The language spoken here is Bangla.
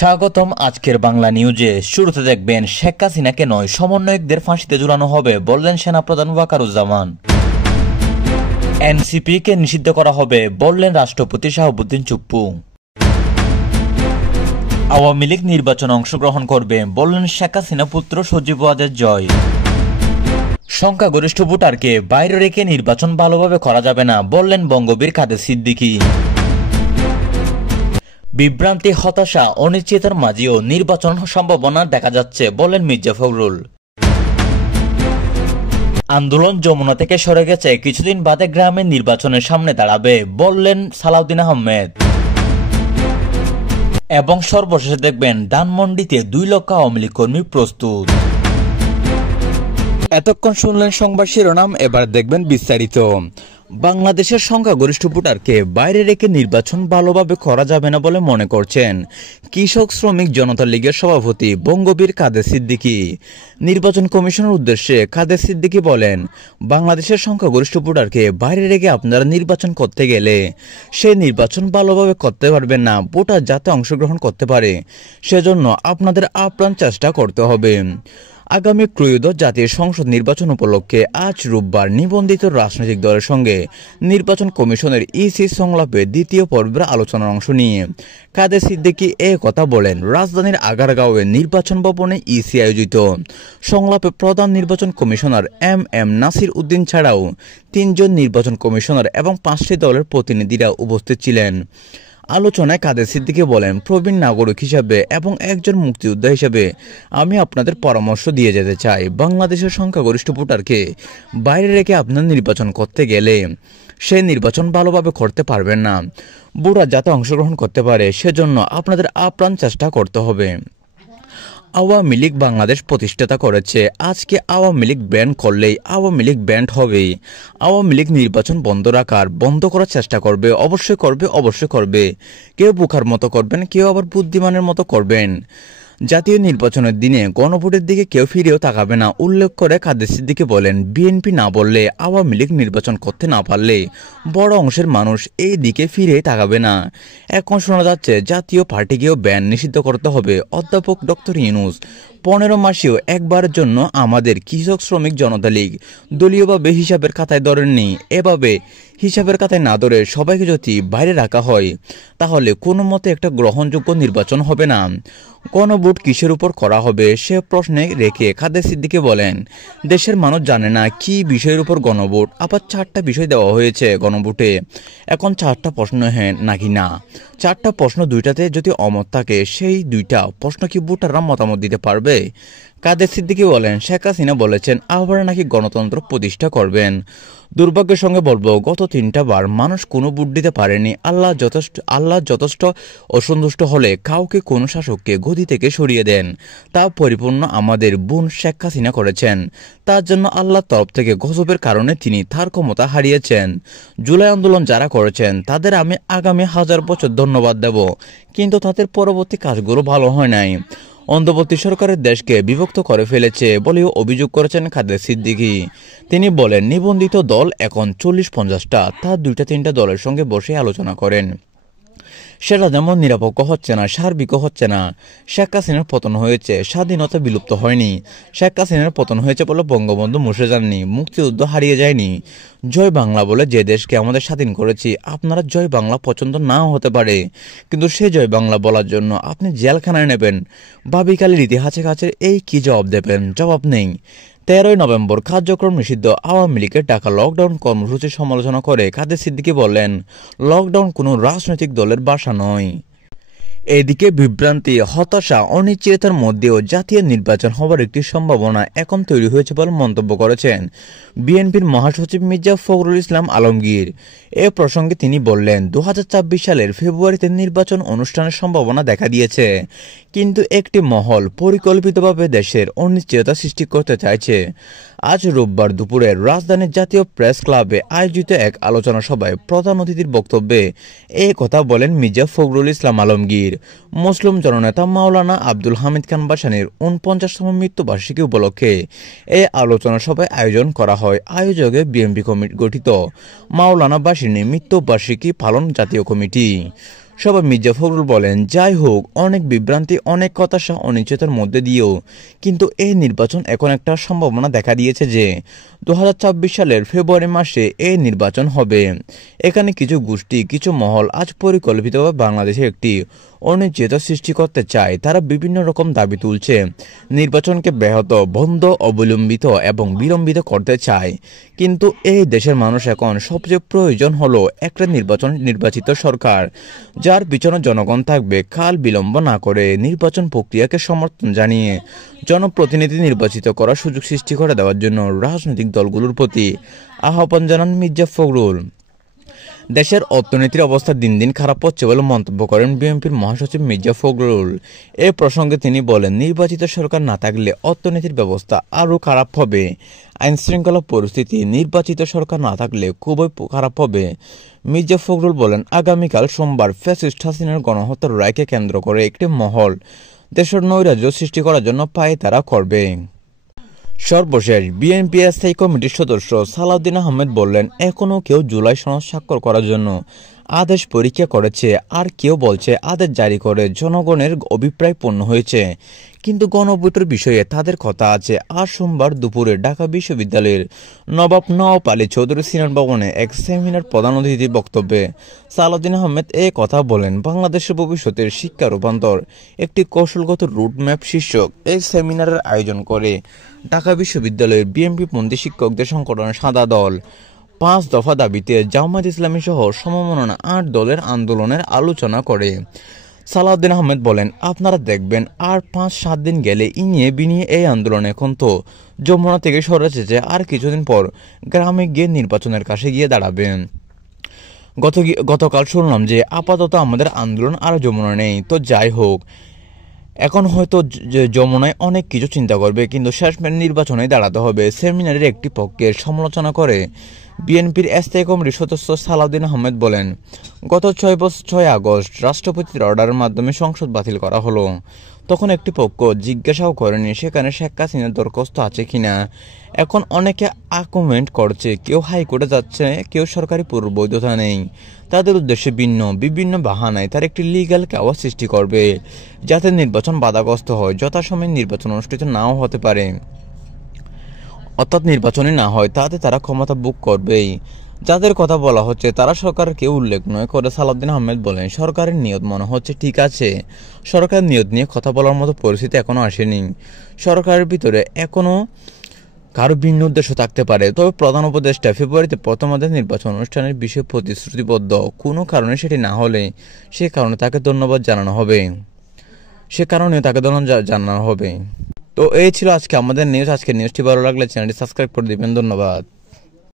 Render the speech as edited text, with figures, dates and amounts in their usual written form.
স্বাগতম আজকের বাংলা নিউজে। শুরুতে দেখবেন শেখ হাসিনাকে নয় সমন্বয়কদের ফাঁসিতে ঝুলানো হবে বললেন সেনাপ্রধান ওয়াকারুজ্জামান। এনসিপিকে নিষিদ্ধ করা হবে বললেন রাষ্ট্রপতি শাহাবুদ্দিন চুপ্পু। আওয়ামী লীগ নির্বাচনে অংশগ্রহণ করবে বললেন শেখ হাসিনা পুত্র সজীব ওয়াজেদ জয়। সংখ্যাগরিষ্ঠ ভোটারকে বাইরে রেখে নির্বাচন ভালোভাবে করা যাবে না বললেন বঙ্গবীর কাদের সিদ্দিকী। বিভ্রান্তি, হতাশা, অনিশ্চয়তার মাঝেও নির্বাচন সম্ভাবনা দেখা যাচ্ছে বললেন মির্জা ফখরুল। আন্দোলন যমুনা থেকে সরে গেছে, কিছুদিন বাদে গ্রামের নির্বাচনের সামনে দাঁড়াবে বললেন সালাউদ্দিন আহমেদ। এবং সর্বশেষে দেখবেন ধানমন্ডিতে 2 লক্ষ আওয়ামী লীগ কর্মী প্রস্তুত। এতক্ষণ শুনলেন সংবাদ শিরোনাম, এবার দেখবেন বিস্তারিত। বাংলাদেশের সংখ্যাগরিষ্ঠ ভোটারকে বাইরে রেখে নির্বাচন ভালোভাবে করা যাবে না বলে মনে করছেন কৃষক শ্রমিক জনতা লীগের সভাপতি বঙ্গবীর কাদের সিদ্দিকী। নির্বাচন কমিশনের উদ্দেশ্যে কাদের সিদ্দিকী বলেন, বাংলাদেশের সংখ্যাগরিষ্ঠ ভোটারকে বাইরে রেখে আপনারা নির্বাচন করতে গেলে সে নির্বাচন ভালোভাবে করতে পারবেন না। ভোটার যাতে অংশগ্রহণ করতে পারে সেজন্য আপনাদের আপ্রাণ চেষ্টা করতে হবে। আগামী ত্রয়োদশ জাতীয় সংসদ নির্বাচন উপলক্ষে আজ রোববার নিবন্ধিত রাজনৈতিক দলের সঙ্গে নির্বাচন কমিশনের ইসি সংলাপে দ্বিতীয় পর্বের আলোচনার অংশ নিয়ে কাদের সিদ্দিকী এ কথা বলেন। রাজধানীর আগারগাঁওয়ে নির্বাচন ভবনে ইসি আয়োজিত সংলাপে প্রধান নির্বাচন কমিশনার এম নাসির উদ্দিন ছাড়াও 3 জন নির্বাচন কমিশনার এবং 5টি দলের প্রতিনিধিরা উপস্থিত ছিলেন। আলোচনায় কাদের সিদ্দিকী বলেন, প্রবীণ নাগরিক হিসাবে এবং একজন মুক্তিযোদ্ধা হিসাবে আমি আপনাদের পরামর্শ দিয়ে যেতে চাই, বাংলাদেশের সংখ্যাগরিষ্ঠ ভোটারকে বাইরে রেখে আপনার নির্বাচন করতে গেলে সে নির্বাচন ভালোভাবে করতে পারবেন না। ভোটার যাতে অংশগ্রহণ করতে পারে সেজন্য আপনাদের আপ্রাণ চেষ্টা করতে হবে। আওয়ামী লীগ বাংলাদেশ প্রতিষ্ঠাতা করেছে, আজকে আওয়ামী লীগ ব্যান্ড করলেই আওয়ামী লীগ ব্যান্ড হবেই। আওয়ামী লীগ নির্বাচন বন্ধ করার চেষ্টা করবে, অবশ্যই করবে। কেউ বোকার মতো করবেন, কেউ আবার বুদ্ধিমানের মতো করবেন। জাতীয় নির্বাচনের দিনে গণভোটের দিকে কেউ ফিরেও তাকাবে না উল্লেখ করে কাদের সিদ্দিকী বলেন, বিএনপি না বললে, আওয়ামী লীগ নির্বাচন করতে না পারলে বড় অংশের মানুষ এই দিকে ফিরে তাকাবে না। এখন শোনা যাচ্ছে জাতীয় পার্টিকেও ব্যান নিষিদ্ধ করতে হবে। অধ্যাপক ডক্টর ইউনূস 15 মাসেও একবারের জন্য আমাদের কৃষক শ্রমিক জনতা লীগ দলীয়ভাবে হিসাবের খাতায় ধরেননি। এভাবে হিসাবের খাতায় না ধরে সবাইকে যদি বাইরে রাখা হয় তাহলে কোনো মতে একটা গ্রহণযোগ্য নির্বাচন হবে না। গণভোট কিসের উপর করা হবে সে প্রশ্নে রেখে কাদের সিদ্দিকী বলেন, দেশের মানুষ জানে না কি বিষয়ের উপর গণভোট। আবার 4টা বিষয় দেওয়া হয়েছে গণভোটে। এখন 4টা প্রশ্ন হ্যাঁ নাকি না, 4টা প্রশ্ন 2টাতে যদি অমত থাকে সেই 2টা প্রশ্ন কি ভোটাররা মতামত দিতে পারবে? কাদের সিদ্দিকী বলেন, শেখ হাসিনা বলেছেন আবার নাকি গণতন্ত্র প্রতিষ্ঠা করবেন। দুর্ভাগ্যের সঙ্গে বলবো, গত 3টা বার মানুষ কোনো ভোট দিতে পারেনি। আল্লাহ যথেষ্ট অসন্তুষ্ট হলে কাউকে কোনো শাসককে গদি থেকে সরিয়ে দেন। তা পরিপূর্ণ আমাদের বোন শেখ হাসিনা করেছেন। তার জন্য আল্লাহর তরফ থেকে গজবের কারণে তিনি তার ক্ষমতা হারিয়েছেন। জুলাই আন্দোলন যারা করেছেন তাদের আমি আগামী 1000 বছর ধন্যবাদ দেব, কিন্তু তাদের পরবর্তী কাজগুলো ভালো হয় নাই। অন্তর্বর্তী সরকারের দেশকে বিভক্ত করে ফেলেছে বলেও অভিযোগ করেছেন কাদের সিদ্দিকী। তিনি বলেন, নিবন্ধিত দল এখন 40-50টা, তার 2-3টা দলের সঙ্গে বসে আলোচনা করেন। সেটা যেমন নিরপেক্ষ হচ্ছে না, সার্বিকও হচ্ছে না। শেখ হাসিনার পতন হয়েছে, স্বাধীনতা বিলুপ্ত হয়নি। শেখ হাসিনার পতন হয়েছে বলে বঙ্গবন্ধু মুছে যাননি, মুক্তিযুদ্ধ হারিয়ে যায়নি। জয় বাংলা বলে যে দেশকে আমাদের স্বাধীন করেছি, আপনারা জয় বাংলা পছন্দ নাও হতে পারে, কিন্তু সে জয় বাংলা বলার জন্য আপনি জেলখানায় নেবেন। ভাবিকালের ইতিহাসে কাছে এই কি জবাব দেবেন? জবাব নেই। 13ই নভেম্বর কার্যক্রম নিষিদ্ধ আওয়ামী লীগের ডাকা লকডাউন কর্মসূচির সমালোচনা করে কাদের সিদ্দিকী বলেন, লকডাউন কোনো রাজনৈতিক দলের ভাষা নয়। এদিকে বিভ্রান্তি, হতাশা, অনিশ্চয়তার মধ্যেও জাতীয় নির্বাচন হবার একটি সম্ভাবনা এখন তৈরি হয়েছে বলে মন্তব্য করেছেন বিএনপির মহাসচিব মির্জা ফখরুল ইসলাম আলমগীর। এ প্রসঙ্গে তিনি বললেন, 2024 সালের ফেব্রুয়ারিতে নির্বাচন অনুষ্ঠানের সম্ভাবনা দেখা দিয়েছে, কিন্তু একটি মহল পরিকল্পিতভাবে দেশের অনিশ্চয়তা সৃষ্টি করতে চাইছে। আজ রোববার দুপুরে রাজধানীর জাতীয় প্রেস ক্লাবে আয়োজিত এক আলোচনা সভায় প্রধান অতিথির বক্তব্যে এই কথা বলেন মির্জা ফখরুল ইসলাম আলমগীর। মুসলিম জননেতা মাওলানা আব্দুল হামিদ খান ভাসানীর 49তম মৃত্যুবার্ষিকী উপলক্ষে এই আলোচনা সভায় আয়োজন করা হয়। আয়োজকে বিএনপি কমিটি গঠিত মাওলানা ভাসানীর মৃত্যুবার্ষিকী পালন জাতীয় কমিটি। সবাই মির্জা ফখরুল বলেন, যাই হোক, অনেক বিভ্রান্তি, অনেক হতাশা, অনিশ্চয়তার মধ্যে দিয়েও কিন্তু এই নির্বাচন এখন একটা সম্ভাবনা দেখা দিয়েছে যে 2024 সালের ফেব্রুয়ারি মাসে এই নির্বাচন হবে। এখানে কিছু গোষ্ঠী, কিছু মহল আজ পরিকল্পিতভাবে বাংলাদেশে একটি অনিশ্চয়তা সৃষ্টি করতে চায়। তারা বিভিন্ন রকম দাবি তুলছে, নির্বাচনকে ব্যাহত, বন্ধ, অবলম্বিত এবং বিলম্বিত করতে চায়। কিন্তু এই দেশের মানুষ এখন সবচেয়ে প্রয়োজন হলো একটা নির্বাচিত সরকার, যার পিছনে জনগণ থাকবে। কাল বিলম্ব না করে নির্বাচন প্রক্রিয়াকে সমর্থন জানিয়ে জনপ্রতিনিধি নির্বাচিত করার সুযোগ সৃষ্টি করে দেওয়ার জন্য রাজনৈতিক দলগুলোর প্রতি আহ্বান জানান মির্জা ফখরুল। দেশের অর্থনীতির অবস্থা দিন দিন খারাপ হচ্ছে বলে মন্তব্য করেন বিএনপির মহাসচিব মির্জা ফখরুল। এ প্রসঙ্গে তিনি বলেন, নির্বাচিত সরকার না থাকলে অর্থনীতির ব্যবস্থা আরও খারাপ হবে। আইন শৃঙ্খলা পরিস্থিতি নির্বাচিত সরকার না থাকলে খুবই খারাপ হবে। মির্জা ফখরুল বলেন, আগামীকাল সোমবার ফ্যাসিস্ট হাসিনার গণহত্যার রায়কে কেন্দ্র করে একটি মহল দেশের নৈরাজ্য সৃষ্টি করার জন্য পায়তারা করবে। সর্বশেষ বিএনপি স্থায়ী কমিটির সদস্য সালাউদ্দিন আহমেদ বললেন, এখনও কেউ জুলাই সনদ স্বাক্ষর করার জন্য আদেশ পরীক্ষা করেছে, আর কেউ বলছে আদেশ জারি করে জনগণের অভিপ্রায় পূর্ণ হয়েছে। কিন্তু গণভোটের বিষয়ে তাদের কথা আছে। আর সোমবার দুপুরে ঢাকা বিশ্ববিদ্যালয়ের নবাব নওয়াব আলী চৌধুরী সিনেট ভবনে এক সেমিনার প্রধান অতিথির বক্তব্যে সালাউদ্দিন আহমেদ কথা বলেন। বাংলাদেশের ভবিষ্যতের শিক্ষা রূপান্তর, একটি কৌশলগত রুটম্যাপ শীর্ষক এই সেমিনারের আয়োজন করে ঢাকা বিশ্ববিদ্যালয়ের বিএনপিপন্থী শিক্ষকদের সংগঠনের সাদা দল 5 দফা দাবিতে জামায়াত ইসলামী সহ সমমনা 8 দলের আন্দোলনের আলোচনা করে। সালাউদ্দিন আহমেদ বলেন, আপনারা দেখবেন আর 5-7 দিন গেলে ইনিয়ে বিনিয়ে এই আন্দোলন এখন তো যমুনা থেকে সরে এসেছে, আর কিছুদিন পর গ্রামে গিয়ে নির্বাচনের কাছে গিয়ে দাঁড়াবেন। গতকাল শুনলাম যে আপাতত আমাদের আন্দোলন আর যমুনা নেই। তো যাই হোক, এখন হয়তো যমুনায় অনেক কিছু চিন্তা করবে, কিন্তু শেষমেশ নির্বাচনে দাঁড়াতে হবে। সেমিনারের একটি পক্ষের সমালোচনা করে বিএনপির স্থায়ী কমিটির সদস্য সালাউদ্দিন আহমেদ বলেন, গত 6 আগস্ট রাষ্ট্রপতির অর্ডারের মাধ্যমে সংসদ বাতিল করা হলো। তখন একটি পক্ষ জিজ্ঞাসাও করেনি সেখানে শেখ হাসিনার দরখাস্ত আছে কিনা। এখন অনেকে আর্গুমেন্ট করছে, কেউ হাইকোর্টে যাচ্ছে, কেউ সরকারি পূর্ব বৈধতা নেই। তাদের উদ্দেশ্যে বিভিন্ন বাহানায় তার একটি লিগ্যাল চাওয়া সৃষ্টি করবে, যাতে নির্বাচন বাধাগ্রস্ত হয়, যথাসময়ে নির্বাচন অনুষ্ঠিত নাও হতে পারে, অর্থাৎ নির্বাচনে না হয়, তাতে তারা ক্ষমতা বুক করবেই। যাদের কথা বলা হচ্ছে তারা সরকারের কেউ উল্লেখ নয় করে সালাউদ্দিন আহমেদ বলেন, সরকারের নিয়ত মনে হচ্ছে ঠিক আছে। সরকারের নিয়ত নিয়ে কথা বলার মতো পরিস্থিতি এখনো আসেনি। সরকারের ভিতরে এখনো কারো ভিন্ন উদ্দেশ্য থাকতে পারে। তবে প্রধান উপদেষ্টা ফেব্রুয়ারিতে প্রথমার্ধের নির্বাচন অনুষ্ঠানের বিষয়ে প্রতিশ্রুতিবদ্ধ। কোনো কারণে সেটি না হলে সে কারণে তাকে ধন্যবাদ জানানো হবে। তো এই ছিল আজকে আমাদের নিউজ। আজকের নিউজটি ভালো লাগলে চ্যানেলটি সাবস্ক্রাইব করে দিবেন। ধন্যবাদ।